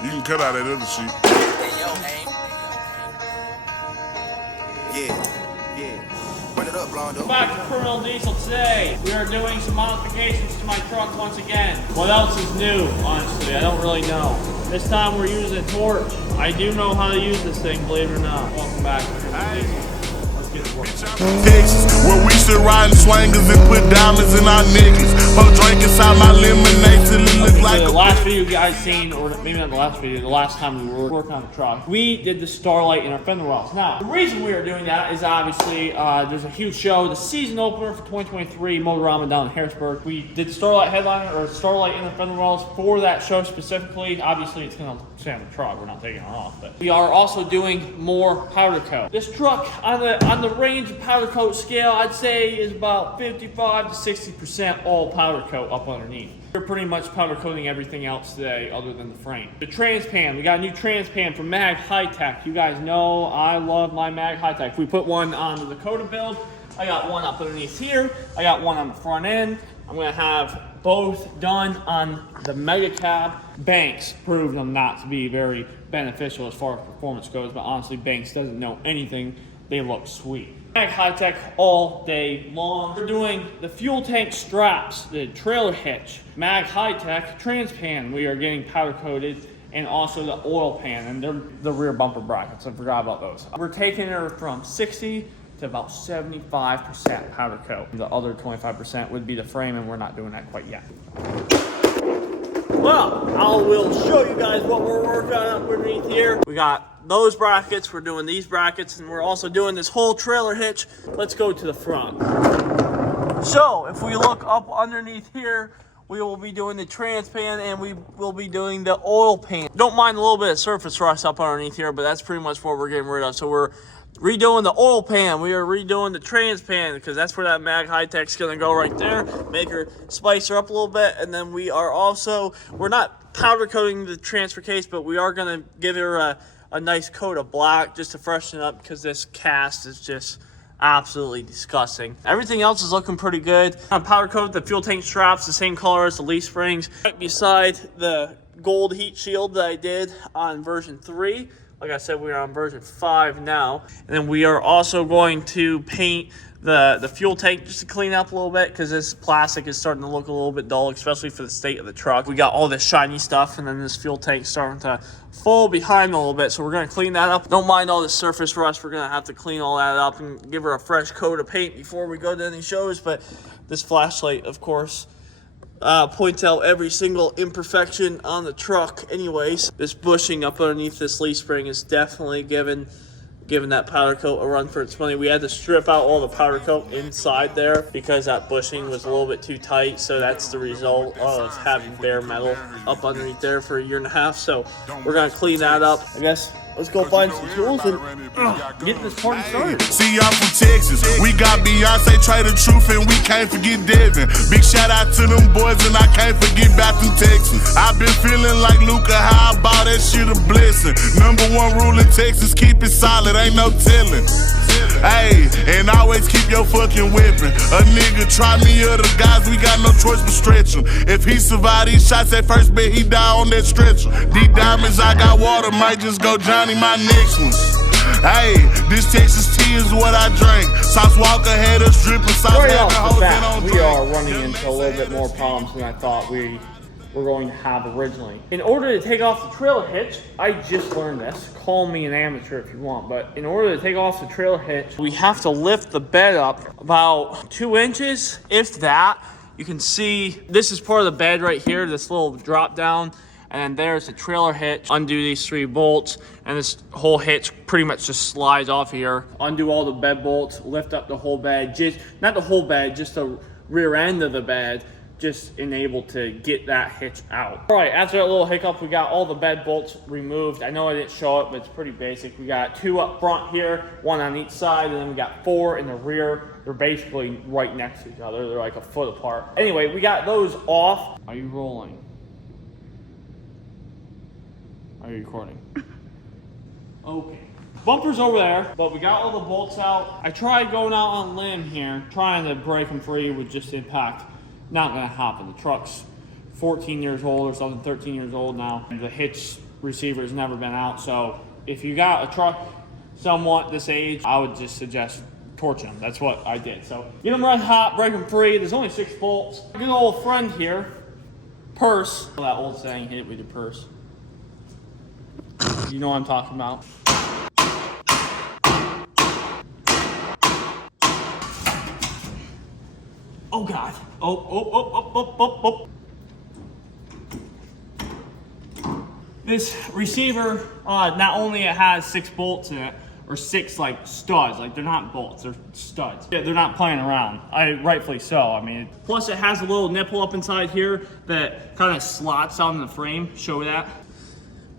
You can cut out that other shit. Run it up, Blondo. Back to Criminal Diesel today. We are doing some modifications to my truck once again. What else is new, honestly? I don't really know. This time we're using a torch. I do know how to use this thing, believe it or not. Welcome back to Criminal Diesel. Let's get to work. Texas, where we should ride swangers and put diamonds in our niggas. Pour drink inside my lemonade till it look like the a last video you guys seen, or maybe not the last video, the last time we were working on the truck, we did the starlight in our fender wells. Now, the reason we are doing that is obviously there's a huge show, the season opener for 2023, Motorama down in Harrisburg. We did starlight headliner, or starlight in the fender wells for that show specifically. Obviously, it's gonna stay on the truck, we're not taking it off, but we are also doing more powder coat. This truck, on the range of powder coat scale, I'd say is about 55 to 60% all powder coat up underneath. We're pretty much powder coating everything else today other than the frame. The transpan, we got a new transpan from Mag High Tech. You guys know I love my Mag High Tech. We put one on the Dakota build. I got one up underneath here. I got one on the front end. I'm gonna have both done on the Mega Cab. Banks proved them not to be very beneficial as far as performance goes, but honestly, Banks doesn't know anything. They look sweet. Mag High Tech all day long. We're doing the fuel tank straps, the trailer hitch, Mag High Tech transpan. We are getting powder coated, and also the oil pan, and they're the rear bumper brackets. I forgot about those. We're taking her from 60 to about 75% powder coat. The other 25% would be the frame, and we're not doing that quite yet. Well, I will show you guys what we're working on up underneath here. We got those brackets, we're doing these brackets, and we're also doing this whole trailer hitch. Let's go to the front. So, if we look up underneath here, we will be doing the transpan, and we will be doing the oil pan. Don't mind a little bit of surface rust up underneath here, but that's pretty much what we're getting rid of. So we're redoing the oil pan, we are redoing the transpan, because that's where that Mag High Tech's gonna go right there, make her spice her up a little bit. And then we are also, we're not powder coating the transfer case, but we are gonna give her a nice coat of black just to freshen it up, because this cast is just absolutely disgusting. Everything else is looking pretty good. I'm powder coat the fuel tank straps the same color as the leaf springs, right beside the gold heat shield that I did on version 3. Like I said, we are on version 5 now. And then we are also going to paint the fuel tank just to clean up a little bit, because this plastic is starting to look a little bit dull, especially for the state of the truck. We got all this shiny stuff, and then this fuel tank starting to fall behind a little bit, so we're going to clean that up. Don't mind all the surface rust. We're going to have to clean all that up and give her a fresh coat of paint before we go to any shows. But this flashlight, of course, points out every single imperfection on the truck anyways. This bushing up underneath this leaf spring is definitely giving that powder coat a run for its money. We had to strip out all the powder coat inside there because that bushing was a little bit too tight, so that's the result of having bare metal up underneath there for 1.5 years. So we're gonna clean that up. I guess let's go find some tools and get this party started. See, y'all from Texas. We got Beyonce, Trader Truth, and we can't forget Devin. Big shout out to them boys, and I can't forget back to Texas. I've been feeling like Luca, how I bought that shit a blessing. #1 rule in Texas, keep it solid, ain't no telling. Hey, and always keep your fucking weapon. A nigga try me or the guys, we got no choice but stretch him. If he survive these shots at first, bet he die on that stretcher. These diamonds, I got water, might just go Johnny my next one. Hey, this Texas tea is what I drink. Sauce Walker had us dripping sauce. Right off the bat, we are running into a little bit more problems than I thought we were going to have originally. In order to take off the trailer hitch, I just learned this. Call me an amateur if you want, but in order to take off the trailer hitch, we have to lift the bed up about 2 inches, if that. You can see this is part of the bed right here, this little drop down. And then there's the trailer hitch. Undo these 3 bolts, and this whole hitch pretty much just slides off here. Undo all the bed bolts, lift up the whole bed, just not the whole bed, just the rear end of the bed, just enable to get that hitch out. All right, after that little hiccup, we got all the bed bolts removed. I know I didn't show it, but it's pretty basic. We got 2 up front here, 1 on each side, and then we got 4 in the rear. They're basically right next to each other. They're like a foot apart. Anyway, we got those off. Are you rolling? Are you recording? Okay. Bumper's over there, but we got all the bolts out. I tried going out on a limb here, trying to break them free with just impact. Not gonna happen. The truck's 14 years old or something, 13 years old now. And the hitch receiver's never been out. So if you got a truck somewhat this age, I would just suggest torching them. That's what I did. So get them red hot, break them free. There's only 6 bolts. Good old friend here, purse. That old saying, hit it with your purse. You know what I'm talking about. Oh God. Oh. This receiver, not only it has 6 bolts in it, or 6 like studs, like they're not bolts, they're studs. Yeah, they're not playing around. Rightfully so. I mean, plus it has a little nipple up inside here that kind of slots out in the frame. Show that.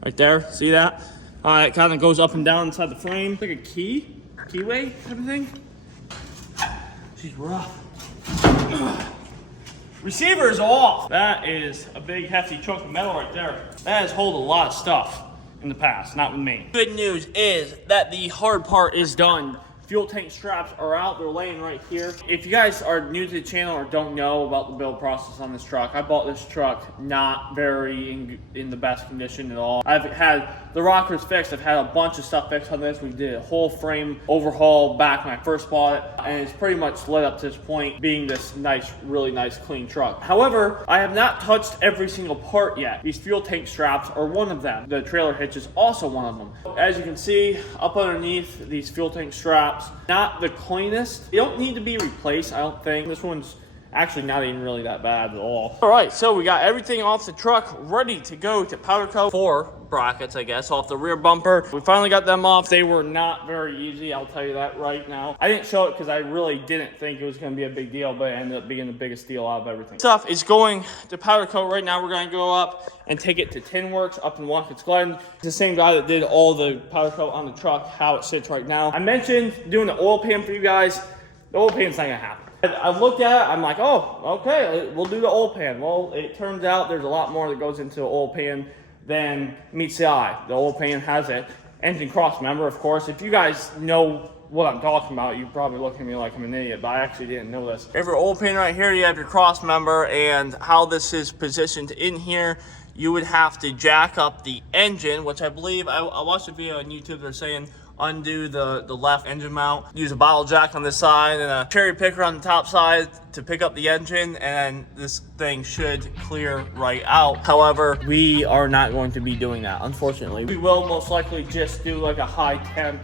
Right there, see that? It kind of goes up and down inside the frame. Like a keyway type of thing. She's rough. Receiver is off. That is a big hefty chunk of metal right there. That has held a lot of stuff in the past, not with me. Good news is that the hard part is done. Fuel tank straps are out, they're laying right here. If you guys are new to the channel or don't know about the build process on this truck, I bought this truck not very in the best condition at all. I've had the rockers fixed, I've had a bunch of stuff fixed on this. We did a whole frame overhaul back when I first bought it, and it's pretty much led up to this point being this nice, really nice, clean truck. However, I have not touched every single part yet. These fuel tank straps are one of them. The trailer hitch is also one of them. As you can see, up underneath these fuel tank straps, not the cleanest. They don't need to be replaced, I don't think. This one's actually not even really that bad at all. All right, so we got everything off the truck ready to go to powder coat. 4 brackets, I guess, off the rear bumper. We finally got them off. They were not very easy, I'll tell you that right now. I didn't show it because I really didn't think it was going to be a big deal, but it ended up being the biggest deal out of everything. Stuff is going to powder coat right now. We're going to go up and take it to Tin Works up in Watkins Glen. It's the same guy that did all the powder coat on the truck, how it sits right now. I mentioned doing the oil pan for you guys. The oil pan's not going to happen. I looked at it, I'm like, oh, okay, we'll do the oil pan. Well, it turns out there's a lot more that goes into the oil pan than meets the eye. The oil pan has it. Engine cross member, of course. If you guys know what I'm talking about, you probably look at me like I'm an idiot, but I actually didn't know this. Every oil pan right here, you have your cross member, and how this is positioned in here, you would have to jack up the engine, which I believe, I watched a video on YouTube, they're saying undo the left engine mount, use a bottle jack on this side and a cherry picker on the top side to pick up the engine, and this thing should clear right out. However, we are not going to be doing that, unfortunately. We will most likely just do like a high temp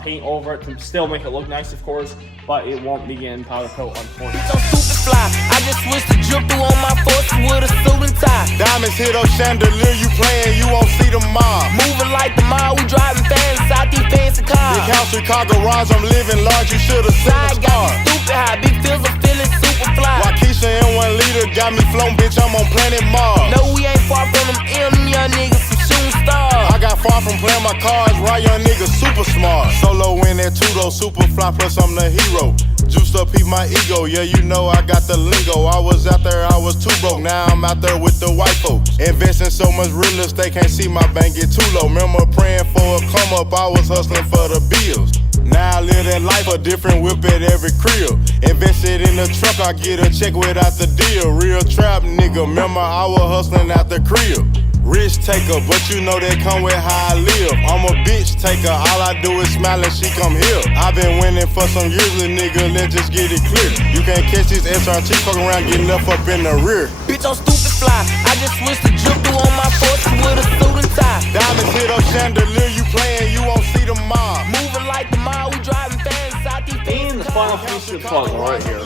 paint over it to still make it look nice, of course, but it won't be getting powder coat, unfortunately. So stupid fly, I just switched the drip through on my forces with a suit and tie. Diamonds hit up chandelier, you playing, you won't see the mob. Moving like the mob, we driving fast out these fancy cars. Big house, Chicago garage, I'm living large, you should've seen the Side got star. me stupid high, big feels are feeling super fly. Waukesha and 1 liter got me flown, bitch, I'm on planet Mars. No, we ain't far from them young niggas, some shooting stars. I got far from playing my cards, right, young niggas super smart. Solo in that two-door, super fly, plus I'm the hero. Juiced up, peep my ego, yeah, you know I got the lingo. I was out there, I was too broke, now I'm out there with the white folks. Investing so much real estate, can't see my bank get too low. Remember praying for a come up, I was hustling for the bills. Now I live that life, a different whip at every crib. Invested in the truck, I get a check without the deal. Real trap nigga, remember I was hustling out the crib. Rich taker, but you know that come with how I live. I'm a bitch taker, all I do is smile and she come here. I been winning for some years, little nigga, let's just get it clear. You can't catch this SRT fucking around getting left up in the rear. Bitch, I'm stupid fly, I just switched the drip through on my forces with a suit and tie. Diamonds hit up chandelier, you playing, you won't see the mob. Moving like the mob, we driving fast out these And the final piece of the puzzle right here.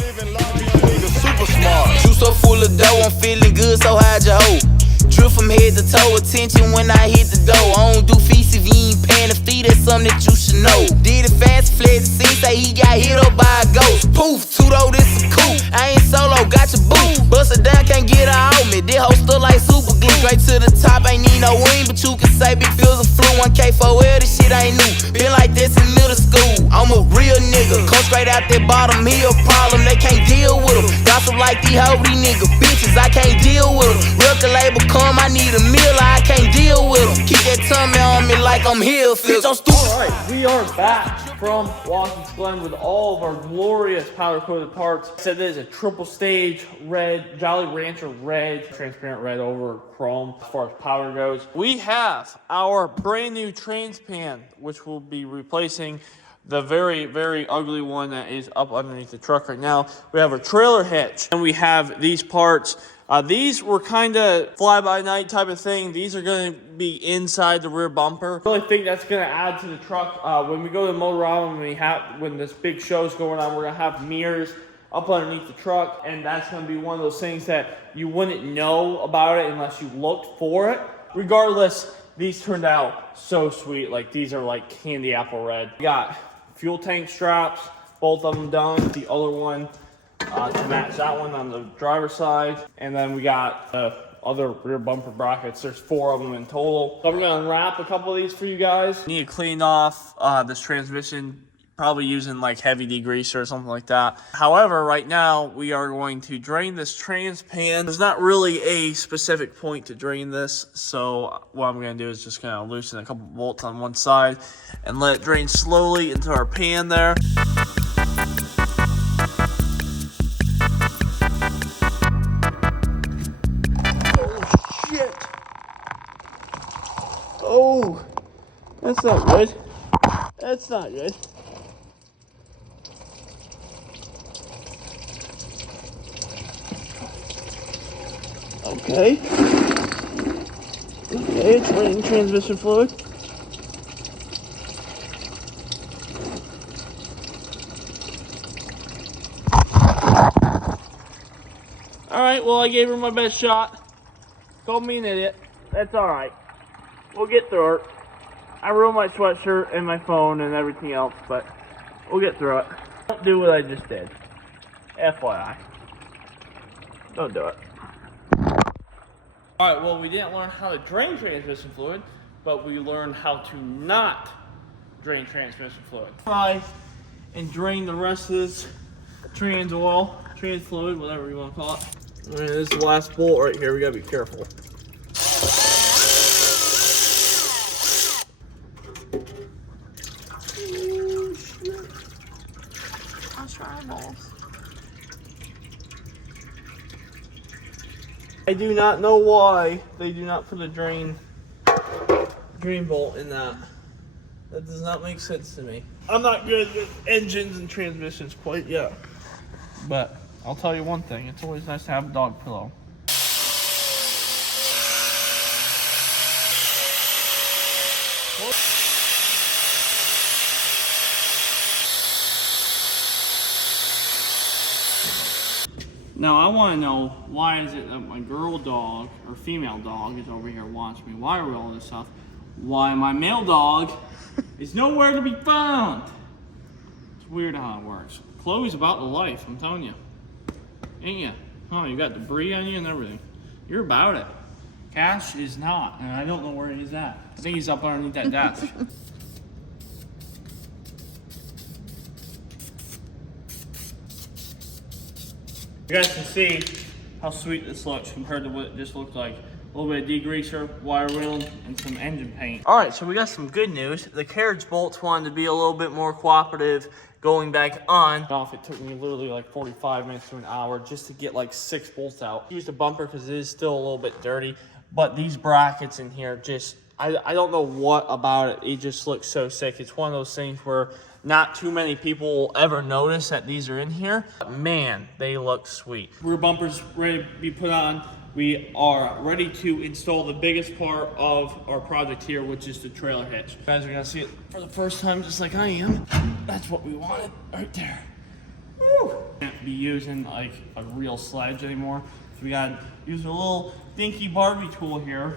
Super smart. Juice so full of dough, I'm feeling good, so hide your hoe. Drip from head to toe, attention when I hit the door. I don't do fees if you ain't paying the fee, that's something that you should know. Did it fast, fled the scene, say he got hit up by a ghost. Poof, two-door, this a coup. I ain't solo, got your boo. Bust it down, can't get her out me. This hoe still like super glue. Straight to the top, ain't need no wing, but you can say big feels of flu. 1K for L, this shit ain't new. Been like this in middle school. I'm a real nigga, come straight out that bottom, he a problem, they can't deal with him. Gossip like these hoe, these nigga bitches, I can't deal with them. Record label I need a meal, I can't deal with them. Keep that tummy on me like I'm here. Alright, we are back from Watkins Glen with all of our glorious powder coated parts. I said this is a triple stage red, Jolly Rancher red, transparent red over chrome as far as powder goes. We have our brand new trans pan, which will be replacing the very, very ugly one that is up underneath the truck right now. We have a trailer hitch, and we have these parts. These were kind of fly-by-night type of thing. These are going to be inside the rear bumper. I really think that's going to add to the truck. When we go to Motorama, when this big show is going on, we're going to have mirrors up underneath the truck, and that's going to be one of those things that you wouldn't know about it unless you looked for it. Regardless, these turned out so sweet. Like, these are like candy apple red. We got fuel tank straps, both of them done. The other one to match that one on the driver's side. And then we got the other rear bumper brackets. There's 4 of them in total. So we're gonna unwrap a couple of these for you guys. Need to clean off this transmission, probably using like heavy degreaser or something like that. However, right now we are going to drain this trans pan. There's not really a specific point to drain this, so what I'm gonna do is just gonna loosen a couple bolts on one side and let it drain slowly into our pan there. Oh, that's not good. That's not good. Okay. Okay, it's raining transmission fluid. Alright, well, I gave her my best shot. Called me an idiot. That's alright. We'll get through it. I ruined my sweatshirt and my phone and everything else, but we'll get through it. Don't do what I just did. FYI. Don't do it. Alright, well, we didn't learn how to drain transmission fluid, but we learned how to not drain transmission fluid. Try and drain the rest of this trans oil, trans fluid, whatever you want to call it. Alright, this is the last bolt right here. We gotta be careful. I do not know why they do not put a drain bolt in that. That does not make sense to me. I'm not good with engines and transmissions quite yet. But I'll tell you one thing, it's always nice to have a dog pillow. Now I want to know, why is it that my girl dog or female dog is over here watching me? Why are we all this stuff? Why my male dog is nowhere to be found? It's weird how it works. Chloe's about the life, I'm telling you. Ain't ya? Oh, you got debris on you and everything. You're about it. Cash is not, and I don't know where he's at. I think he's up underneath that desk. You guys can see how sweet this looks compared to what it just looked like. A little bit of degreaser, wire wheel, and some engine paint. All right, so we got some good news. The carriage bolts wanted to be a little bit more cooperative going back on. It took me literally like 45 minutes to an hour just to get like 6 bolts out. Used a bumper because it is still a little bit dirty, but these brackets in here just, I don't know what about it. It just looks so sick. It's one of those things where not too many people will ever notice that these are in here. But man, they look sweet. Rear bumper's ready to be put on. We are ready to install the biggest part of our project here, which is the trailer hitch. You guys are gonna see it for the first time, just like I am. That's what we wanted right there. Woo! Can't be using like a real sledge anymore. So we gotta use a little dinky Barbie tool here.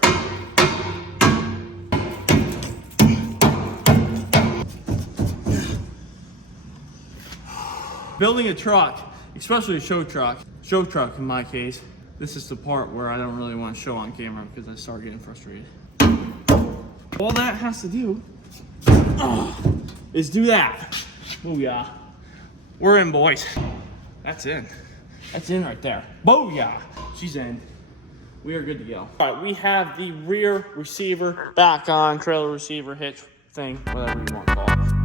Building a truck, especially a show truck in my case, this is the part where I don't really want to show on camera because I start getting frustrated. All that has to do is do that. Booyah. We're in, boys. That's in. That's in right there. Booyah. She's in. We are good to go. All right, we have the rear receiver back on, trailer receiver hitch thing, whatever you want to call it.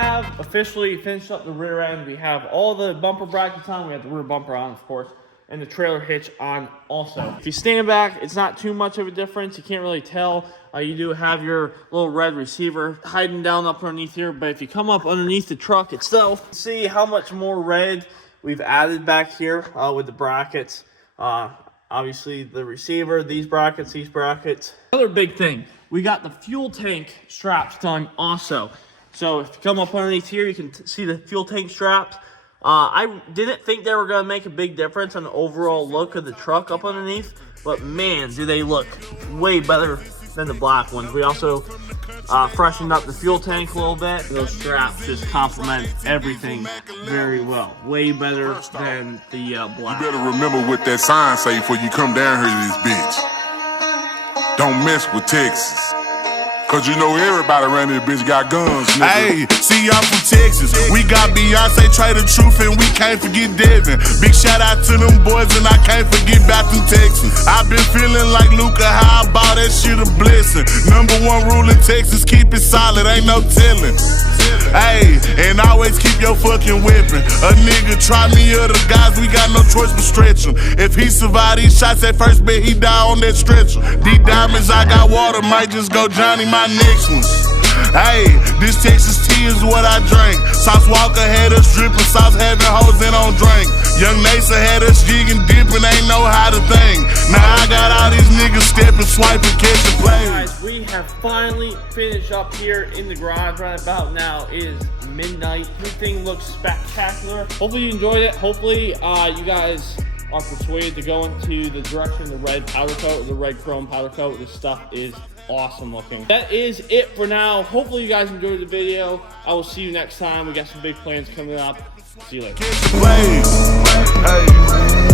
have officially finished up the rear end. We have all the bumper brackets on. We have the rear bumper on, of course, and the trailer hitch on also. If you stand back, it's not too much of a difference. You can't really tell. You do have your little red receiver hiding down up underneath here, but if you come up underneath the truck itself, see how much more red we've added back here with the brackets. Obviously the receiver, these brackets. Another big thing, we got the fuel tank straps done also. So if you come up underneath here, you can see the fuel tank straps. I didn't think they were going to make a big difference on the overall look of the truck up underneath, but man, do they look way better than the black ones. We also freshened up the fuel tank a little bit. Those straps just complement everything very well. Way better than the black. You better remember what that sign say before you come down here to this bitch. Don't mess with Texas. Cause you know everybody around this bitch got guns, nigga. Hey, see, I'm from Texas. We got Beyonce, Trey the Truth, and we can't forget Devin. Big shout out to them boys, and I can't forget back to Texas. I've been feeling like Luca, how I bought that shit a blessing. #1 rule in Texas, keep it solid, ain't no telling. Hey, and always keep your fucking weapon. A nigga try me, other guys, we got no choice but stretch him. If he survive these shots at first, bet he die on that stretcher. These diamonds, I got water, might just go Johnny, my next ones. Hey, this Texas tea is what I drink. Sauce Walker had us dripping, sauce having hoes in on drink. Young Nasa had us jigging, dipping, ain't know how to think. Now I got all these niggas stepping, swiping, catching plays. Guys, we have finally finished up here in the garage. Right about now is midnight. Everything looks spectacular. Hopefully you enjoyed it. Hopefully you guys are persuaded to go into the direction of the red powder coat or the red chrome powder coat. This stuff is awesome looking. That is it for now. Hopefully you guys enjoyed the video. I will see you next time. We got some big plans coming up. See you later. Hey.